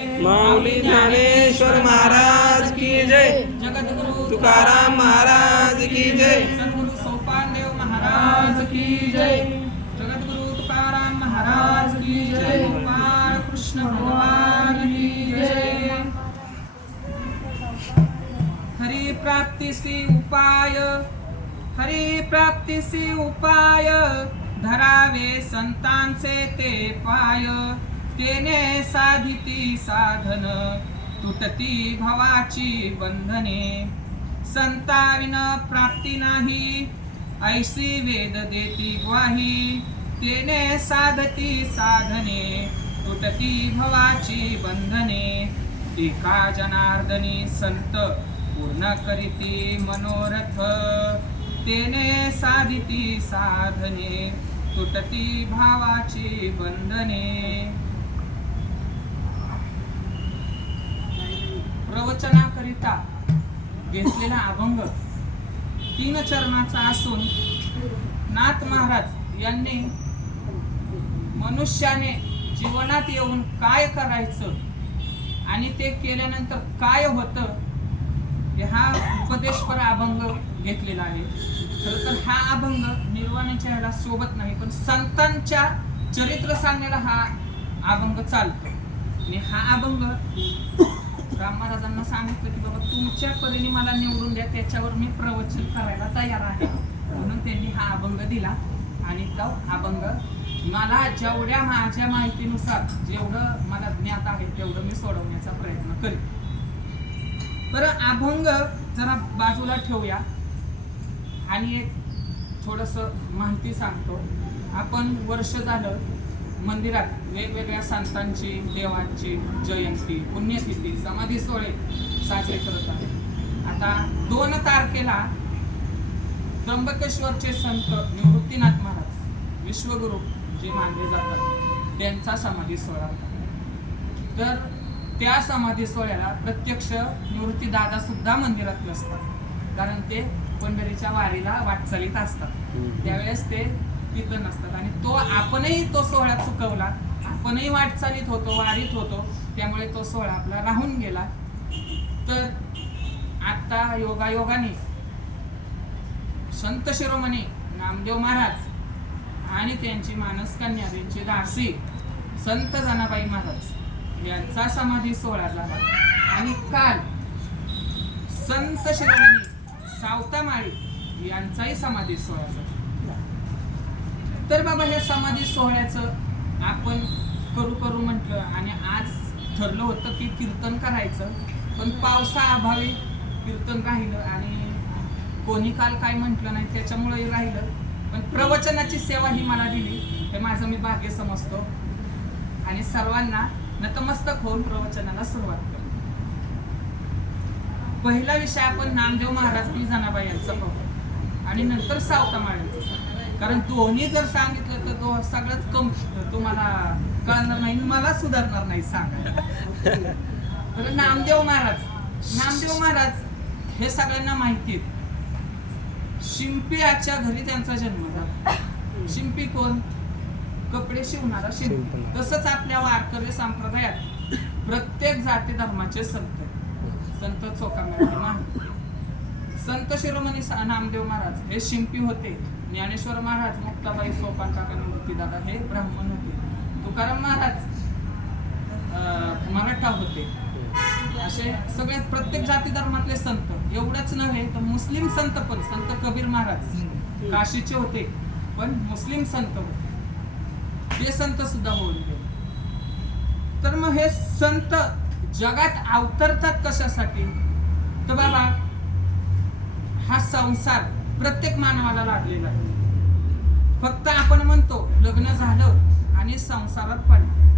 माऊली ज्ञानेश्वर महाराज की जय. जगद्गुरु तुकाराम महाराज की जय. सद्गुरु सोपानदेव महाराज की जय. जगद्गुरु तुकाराम महाराज की जय. कुमार कृष्ण भगवान की जय. हरि प्राप्ति से उपाय हरि प्राप्ति से उपाय धरावे संतांचे ते पाय. तेने साधिती साधन तुटती भवाची बंधने. संताविन प्राप्ती नाही ऐसी वेद देती ग्वाही. तेने साधती साधने तुटती भवाची बंधने. एका जनार्दनी संत पूर्ण करीती मनोरथ. तेने साधिती साधने तुटती भावाची बंधने. प्रवचनाकरिता घेतलेला अभंग. तीन चरणाचा असून नाथ महाराज यांनी मनुष्याने जीवनात येऊन काय करायचं आणि ते केल्यानंतर काय होतं हा उपदेशपर अभंग घेतलेला आहे. खरं तर हा अभंग निर्वाणाच्या ह्याला सोबत नाही पण संतांच्या चरित्र सांगण्याला हा अभंग चालतो. आणि हा अभंग राम महाराजांना सांगितलं की बाबा तुमच्या परीने मला निवडून द्या त्याच्यावर मी प्रवचन करायला तयार आहे. म्हणून त्यांनी हा अभंग दिला आणि तो अभंग मला जेवढ्या माझ्या माहितीनुसार जेवढं मला ज्ञात आहे तेवढं मी सोडवण्याचा प्रयत्न करेन. तर अभंग जरा बाजूला ठेवूया. आणि एक थोडस माहिती सांगतो. आपण वर्ष झालं मंदिरात वेगवेगळ्या संतांची देवांची जयंती पुण्यतिथी समाधी सोहळे साजरे करत आहे. आता दोन तारखेला त्र्यंबकेश्वरचे संत निवृत्तीनाथ महाराज विश्वगुरु जे मानले जातात त्यांचा समाधी सोहळा होता. तर त्या समाधी सोहळ्याला प्रत्यक्ष निवृत्ती दादा सुद्धा मंदिरात नसतात कारण ते पंढरीच्या वारीला वाटचालीत असतात. त्यावेळेस ते तिथं नसतात आणि तो आपणही तो सोहळा चुकवला आपणही वाटचालीत होतो वारीत होतो त्यामुळे तो सोहळा आपला राहून गेला. तर आता योगायोगाने संत शिरोमणी नामदेव महाराज आणि त्यांची मानसकन्या त्यांची दासी संत जनाबाई महाराज यांचा समाधी सोहळा झाला. आणि काल संत शिरोमणी सावतामाळी यांचाही समाधी सोहळा झाला. तर बाबा हे समाधी सोहळ्याचं आपण करू करू म्हटलं आणि आज ठरलं होतं की कीर्तन करायचं पण पावसाअभावी कीर्तन राहिलं आणि कोणी काल काय म्हटलं नाही त्याच्यामुळे राहिलं. पण प्रवचनाची सेवा ही मला दिली हे माझं मी भाग्य समजतो. आणि सर्वांना नतमस्तक होऊन प्रवचनाला सुरुवात करतो. पहिला विषय आपण नामदेव महाराज की जनाबाई यांचा पाहू. आणि नंतर सावता कारण दोन्ही जर सांगितलं तर तो सगळंच कम तुम्हाला कळणार नाही मला सुधारणार नाही सांगायला. तर नामदेव महाराज नामदेव महाराज हे सगळ्यांना माहिती आहे शिंपीच्या घरी त्यांचा जन्म झाला. शिंपी कोण? कपडे शिवणारा शिंपी. तसंच आपल्या वारकरी संप्रदायात प्रत्येक जाती धर्माचे संत संत चोकामेळा संत शिरोमणी सा- नामदेव महाराज हे शिंपी होते. ज्ञानेश्वर महाराज मुक्ताबाई सोपान काका निवृत्ती दादा हे ब्राह्मण होते. तुकाराम महाराज अं, मराठा होते. असे सगळे प्रत्येक जाती धर्मातले संत. एवढंच नव्हे तर मुस्लिम संत पण संत कबीर महाराज काशीचे होते पण मुस्लिम संत होते. ते संत सुद्धा होऊन गेले. तर मग हे संत जगात अवतरतात कशासाठी? तर बाबा हा संसार प्रत्येक मानवाला लागलेला आहे. फक्त आपण म्हणतो लग्न झालं आणि संसारात पडलं.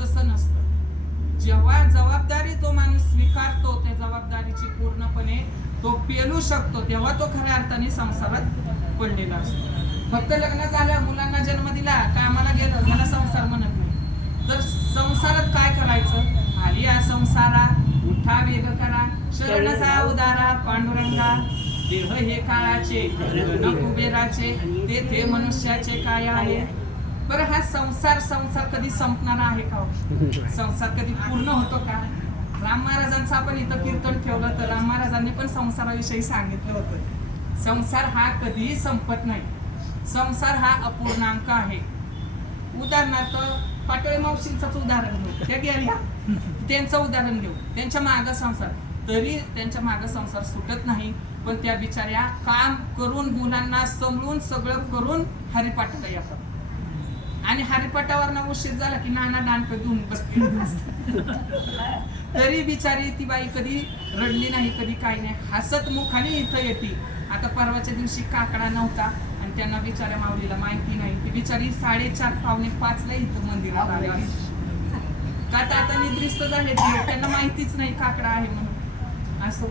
तसं नसतं. जेव्हा जबाबदारी तो माणूस स्वीकारतो त्या जबाबदारीची पूर्णपणे तो पेलू शकतो तेव्हा तो खऱ्या अर्थाने संसारात पडलेला असतो. फक्त लग्न झालं मुलांना जन्म दिला कामाला गेलं मला संसार म्हणत नाही. तर संसारात काय करायचं? आली या संसारा उठा वेग करा शरणचा उदारा पांडुरंगा देह हे काळाचे गण कुबेराचे तेथे मनुष्याचे काय आहे? बरं हा संसार संसार कधी संपणारा आहे का हो? संसार कधी पूर्ण होतो का? राम महाराजांचं आपण इथं कीर्तन ठेवलं तर राम महाराजांनी पण संसाराविषयी सांगितलं होतं. संसार हा कधीही संपत नाही. संसार हा अपूर्णांक आहे. उदाहरणार्थ पाटोळे मावशींचंच उदाहरण घेऊ. त्या गेल्या. त्यांचं उदाहरण घेऊ. त्यांच्या माग संसार. तरी त्यांच्या माग संसार सुटत नाही. पण त्या बिचाऱ्या काम करून मुलांना समळून सगळं करून हरिपाठाला येतात. आणि हरिपाठावर उशीर झाला की नाना दांड घेऊन बसते तरी बिचारी ती बाई कधी रडली नाही कधी काही नाही. हसत मुखाने इथं येते. आता परवाच्या दिवशी काकडा नव्हता आणि त्यांना बिचाऱ्या माऊलीला माहिती नाही. ती बिचारी साडेचार पावणे पाचला इथं मंदिरात आली. का तर आता निद्रिस्त झाले त्यांना माहितीच नाही काकडा आहे म्हणून. असो.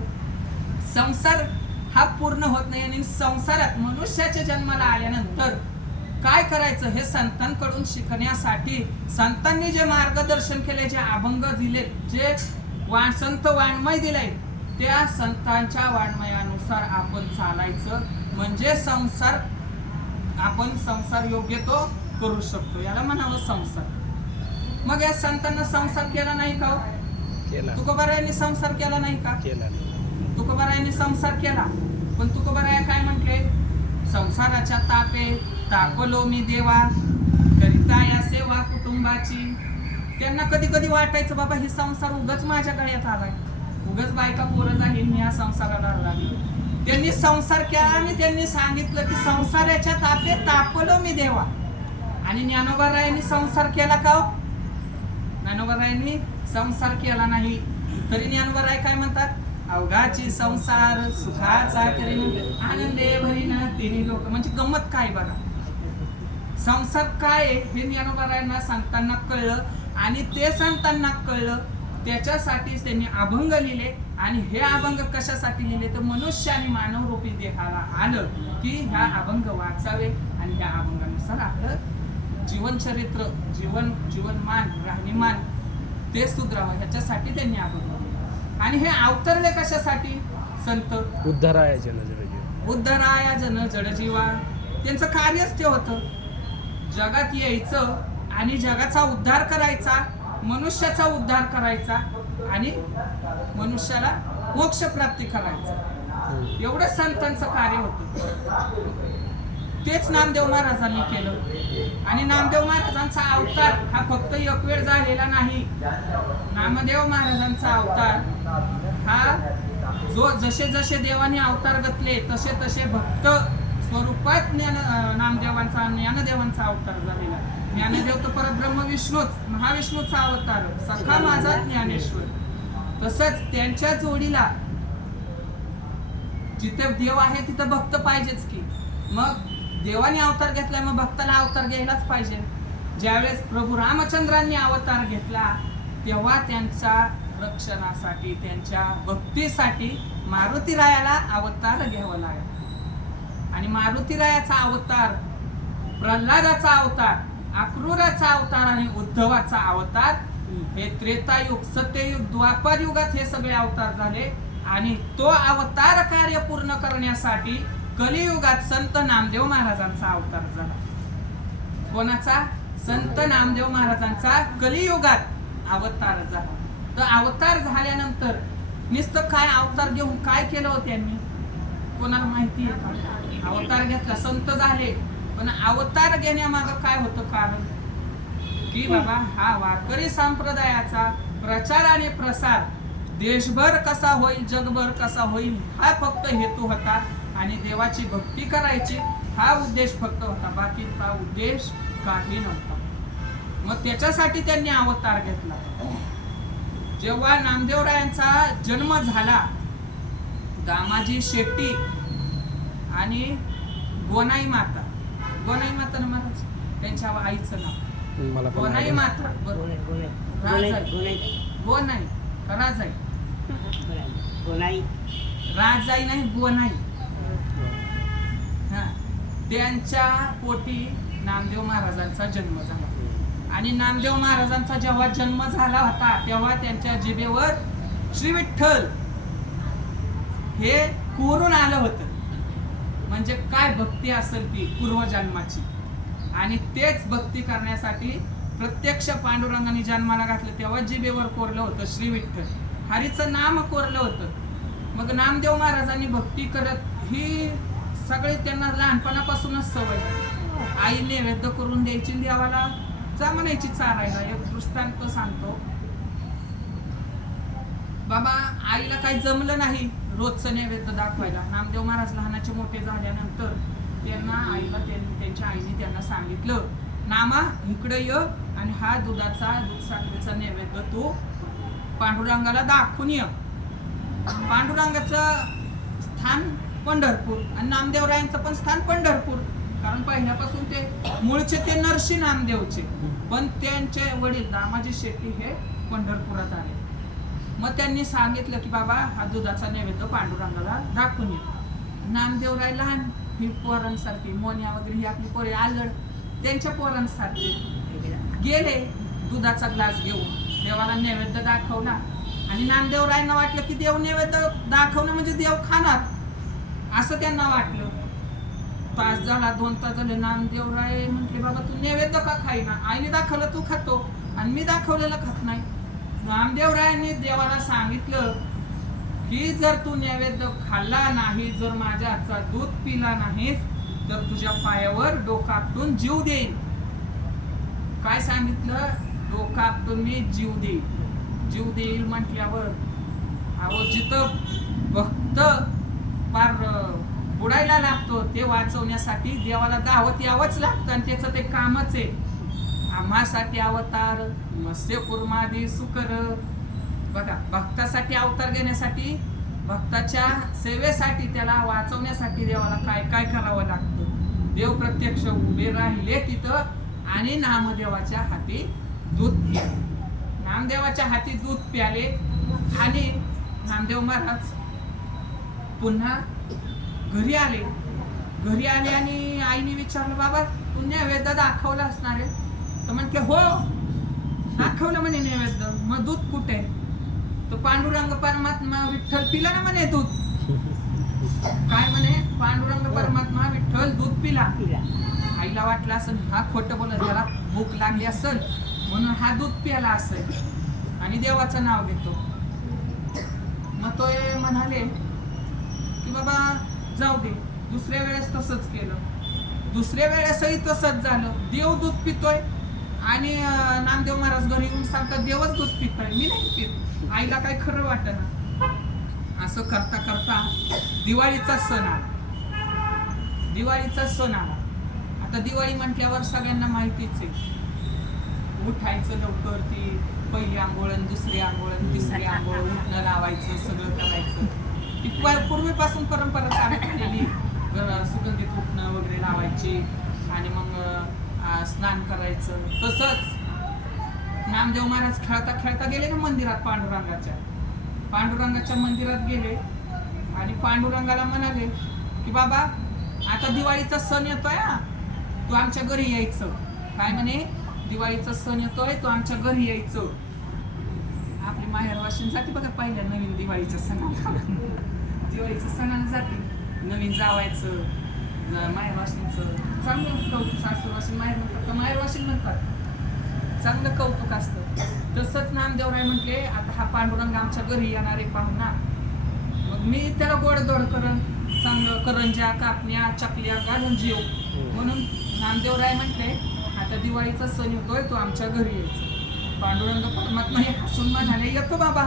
संसार हा पूर्ण होत नाही आणि संसारात मनुष्याच्या जन्माला आल्यानंतर काय करायचं हे संतांकडून शिकण्यासाठी संतांनी जे मार्गदर्शन केले जे अभंग दिले जे वाण संत वाङ्मय दिलंय त्या संतांच्या वाङ्मयानुसार आपण चालायचं. म्हणजे संसार आपण संसार योग्य तो करू शकतो. याला म्हणावं संसार. मग या संतांना संसार केला नाही का हो? केला. तुकोबारायांनी संसार केला नाही का? केला तुकोबारायांनी संसार केला. पण तुकोबाराया काय म्हटले? संसाराच्या तापे तापलो मी देवा करिता या सेवा कुटुंबाची. त्यांना कधी कधी वाटायचं बाबा ही संसार उगच माझ्या गळ्यात आलाय. उगच बायका पोरं झाली मी या संसाराला लागली. त्यांनी संसार केला आणि त्यांनी सांगितलं की संसाराच्या तापे तापलो मी देवा. आणि ज्ञानोबारायांनी संसार केला का हो? ज्ञानोबारायांनी संसार केला नाही. तरी ज्ञानोबाराय काय म्हणतात? अवघाची संसार सुखाचा करीन. आनंदे भरीन तिन्ही लोक. म्हणजे गमत काय बघा? संसार काय हे ज्ञानोबारायांना सांगताना कळलं आणि ते सांगताना कळलं त्याच्यासाठीच त्यांनी अभंग लिहिले आणि हे अभंग कशासाठी लिहिले? तर मनुष्य आणि मानव रूपी देहाला आलं की ह्या अभंग वाचावे आणि ह्या अभंगानुसार आपलं जीवनचरित्र जीवन जीवनमान राहणीमान ते सुधरावं ह्याच्यासाठी त्यांनी लिहिले आणि हे अवतरले कशासाठी? संत? उद्धारायचे नजर उद्धराया जन जडजीवा त्यांचं कार्यच ते होतं. जगात यायचं आणि जगाचा उद्धार करायचा मनुष्याचा उद्धार करायचा आणि मनुष्याला मोक्ष प्राप्ती करायचं. एवढं संतांचं कार्य होतं. तेच नामदेव महाराजांनी केलं. आणि नामदेव महाराजांचा अवतार हा फक्त एक वेळ झालेला नाही. नामदेव महाराजांचा अवतार हा जो जसे जसे देवाने अवतार घेतले तसे तसे भक्त स्वरूपात ज्ञान नामदेवांचा ज्ञानदेवांचा अवतार झालेला. ज्ञानदेव तर परब्रह्म विष्णूच महाविष्णूचा अवतार. सखा माझा ज्ञानेश्वर. तसंच त्यांच्या जोडीला जिथे देव आहे तिथं भक्त पाहिजेच की. मग देवाने अवतार घेतलाय मग भक्ताला अवतार घ्यायलाच पाहिजे. ज्यावेळेस प्रभू रामचंद्रांनी अवतार घेतला तेव्हा त्यांचा रक्षणासाठी त्यांच्या भक्तीसाठी मारुतीरायाला अवतार घ्यावा लागला. आणि मारुतीरायाचा अवतार प्रल्हादाचा अवतार अक्रूराचा अवतार आणि उद्धवाचा अवतार हे त्रेतायुग सत्ययुग द्वापर युगात हे सगळे अवतार झाले. आणि तो अवतार कार्य पूर्ण करण्यासाठी कलियुगात संत नामदेव महाराजांचा अवतार झाला. कोणाचा? संत नामदेव महाराजांचा कलियुगात अवतार झाला. तर अवतार झाल्यानंतर नुसतं काय अवतार घेऊन काय केलं हो त्यांनी? कोणाला माहिती आहे अवतार घेतला संत झाले. पण अवतार घेण्यामाग काय होतं कारण? की बाबा हा वारकरी संप्रदायाचा प्रचार आणि प्रसार देशभर कसा होईल जगभर कसा होईल हा फक्त हेतू होता. आणि देवाची भक्ती करायची हा उद्देश फक्त होता. बाकीचा उद्देश काही नव्हता. मग त्याच्यासाठी त्यांनी अवतार घेतला. जेव्हा नामदेवरायांचा जन्म झाला दामाजी शेट्टी आणि गोनाई माता. गोनाई माता ना महाराज? त्यांच्या आईचं नाव. गोनाई. माता. गोनाई राजाई. नाही गोनाई. हा त्यांच्या पोटी नामदेव महाराजांचा जन्म झाला. आणि नामदेव महाराजांचा जेव्हा जन्म झाला होता तेव्हा त्यांच्या जिभेवर श्री विठ्ठल हे कोरून आलं होतं. म्हणजे काय भक्ती असेल ती पूर्वजन्माची. आणि तेच भक्ती करण्यासाठी प्रत्यक्ष पांडुरंगाने जन्माला घातलं तेव्हा जिबेवर कोरलं होतं श्री विठ्ठल. हरीचं नाम कोरलं होतं. मग नामदेव महाराजांनी भक्ती करत ही सगळे त्यांना लहानपणापासूनच सवय. आई नैवेद्य करून द्यायची देवाला जा म्हणायची चारायला एक दृष्टांत सांगतो. बाबा आईला काही जमलं नाही रोजचं नैवेद्य दाखवायला. नामदेव महाराज लहानाचे मोठे झाल्यानंतर त्यांना आईला त्यांच्या आईने त्यांना सांगितलं नामा इकडे ये आणि हा दुधाचा दूध साखरेचा नैवेद्य तू पांडुरंगाला दाखवून ये. पांडुरंगाचं स्थान पंढरपूर. आणि नामदेवरायांचं पण स्थान पंढरपूर. कारण पहिल्यापासून ते मूळचे ते नरसी नामदेवचे. पण त्यांचे वडील दामाजी शेट्टी हे पंढरपुरात आले. मग त्यांनी सांगितलं की बाबा हा दुधाचा नैवेद्य पांडुरंगाला दाखवून ये. नामदेवराय लहान ही पोरांसारखी मोन्या वगैरे ही आपली पोरे आलड. त्यांच्या पोरांसारखी गेले दुधाचा ग्लास घेऊन. देवाला नैवेद्य दाखवला. आणि नामदेवरायांना वाटलं की देव नैवेद्य दाखवणं म्हणजे देव खाणार. असं त्यांना वाटलं. तास झाला दोन तास झाले नामदेवराय म्हटले बाबा तू नैवेद्य का खाईना? आईने दाखवलं तू खातो. आणि मी दाखवलेलं खात नाही. नामदेवरायांनी देवाला सांगितलं की जर तू नैवेद्य खाल्ला नाही जर माझ्या हातचा दूध पिला नाहीस तर तुझ्या पायावर डोकातून जीव देईन. काय सांगितलं? डोकातून मी जीव देईल जीव देईल म्हटल्यावर अहो जिथं भक्त पार बुडायला लागतो. ते वाचवण्यासाठी देवाला दावत यावंच लागतं आणि त्याचं ते कामच आहे. आम्हासाठी अवतार मत्स्य कुर्मादी सुकर. बघा भक्तासाठी अवतार घेण्यासाठी भक्ताच्या सेवेसाठी त्याला वाचवण्यासाठी देवाला काय काय करावं लागतं? देव प्रत्यक्ष उभे राहिले तिथं आणि नामदेवाच्या हाती दूध प्याले. नामदेवाच्या हाती दूध प्याले आणि नामदेव महाराज पुन्हा घरी आले. घरी आले आणि आईने विचारलं बाबा तू नैवेद्य दाखवलं असणार आहे. तर म्हटले हो दाखवलं म्हणे नैवेद्य. मग दूध कुठे तो पांडुरंग परमात्मा विठ्ठल पिला ना म्हणे दूध. काय म्हणे? पांडुरंग परमात्मा विठ्ठल दूध पिला. आईला वाटलं असेल हा खोटं बोलत त्याला भूक लागली असेल म्हणून हा दूध प्याला असेल. आणि देवाचं नाव घेतो. मग तो म्हणाले की बाबा जाऊ दे. दुसऱ्या वेळेस तसंच केलं. दुसऱ्या वेळेसही तसंच झालं. देव दूध पितोय आणि नामदेव महाराज घरी येऊन सांगतात देवच दूध पितोय. मी नाही पित. आईला काय खरं वाटत असं करता करता दिवाळीचा सण आला. दिवाळीचा सण आला. आता दिवाळी म्हटल्यावर सगळ्यांना माहितीच आहे. उठायचं लवकर ती पहिली आंघोळण दुसरी आंघोळण तिसरी आंघोळ उठणं लावायचं सगळं करायचं. ती पूर्वीपासून परंपरा चालत आलेली सुगंधित उठणं वगैरे लावायची आणि मग स्नान करायचं. तसंच नामदेव महाराज खेळता खेळता गेले ना मंदिरात पांडुरंगाच्या. पांडुरंगाच्या मंदिरात गेले आणि पांडुरंगाला म्हणाले की बाबा आता दिवाळीचा सण येतोय हा. तू आमच्या घरी यायचं. काय म्हणे? दिवाळीचा सण येतोय तू आमच्या घरी यायचं. आपली माहेर वाशिन जाते बघा पहिल्या नवीन दिवाळीच्या सणाला. दिवाळीच्या सणाला जाते नवीन जावायचं माहेर वाशिनचं चांगलं कौतुक सासू वाशिन माहेर म्हणतात का माहेर वाशिन म्हणतात चांगलं कौतुक असतं तसंच नामदेवराय म्हटले आता हा पांडुरंग आमच्या घरी येणारे पाहुणा मग मी त्याला गोडधोड करण चांगलं करंज्या कापण्या चकल्या घालून जेव म्हणून नामदेवराय म्हटले आता दिवाळीचा सण येतोय तो आमच्या घरी यायचं पांडुरंग परमात्मा हे हसून म्हणाले येतो बाबा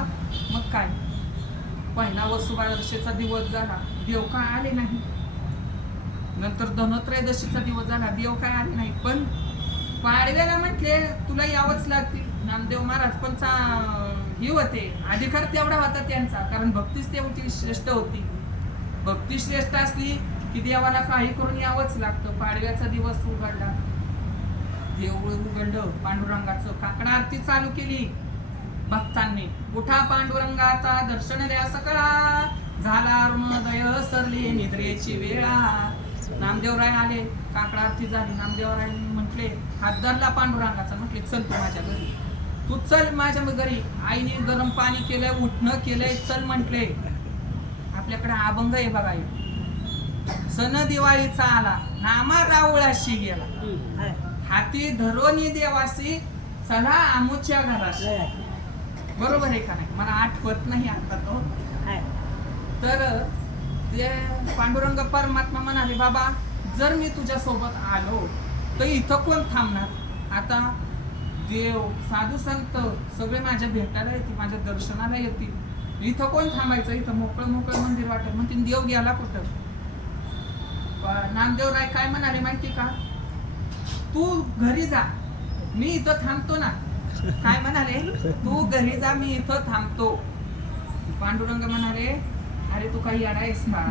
मग काय पहिला वसुबारशेचा दिवस झाला. देव काय आले नाही. नंतर धनोत्रयोदशीचा दिवस झाला. देव काय आले नाही. पण पाडव्याला म्हटले तुला यावंच लागतील. नामदेव महाराज पण चा- हे होते. अधिकार तेवढा होता त्यांचा. कारण भक्तीच तेवढी श्रेष्ठ होती. भक्ती श्रेष्ठ असली की देवाला काही करून यावंच लागतं. पाडव्याचा दिवस उघडला. देऊळ उघडलं. पांडुरंगाचं काकडा आरती चालू केली. भक्तांनी. उठा पांडुरंगा आता दर्शन द्या सकळा. झाला अरुणोदय सरली निद्रेची वेळा. नामदेवराय आले काकडा आरती झाली. नामदेवराय म्हटले हात धरला पांडुरंगाचा. म्हटले चल तू माझ्या घरी. तू चल माझ्या घरी. आईने गरम पाणी केलंय उठणं केलंय चल म्हटले. आपल्याकडे अभंग आहे बघा. सण दिवाळीचा आला नामा रावळाशी गेला. हाती धरोनी देवासी चला आमुच्या घराशी. बरोबर आहे का नाही? मला आठवत नाही आता तो. तर ते पांडुरंग परमात्मा म्हणाले बाबा जर मी तुझ्या सोबत आलो तर इथं कोण थांबणार? आता देव साधू संत सगळे माझ्या भेटायला येतील माझ्या दर्शनाला येतील. इथं कोण थांबायचं? इथं मोकळं मोकळं मंदिर वाटत. म्हणतील देव गेला कुठं? नामदेव राय काय म्हणाले माहिती का? तू घरी जा. मी इथं थांबतो ना. काय म्हणाले? तू घरी जा मी इथं थांबतो. पांडुरंग म्हणाले अरे तू काही अडायस का?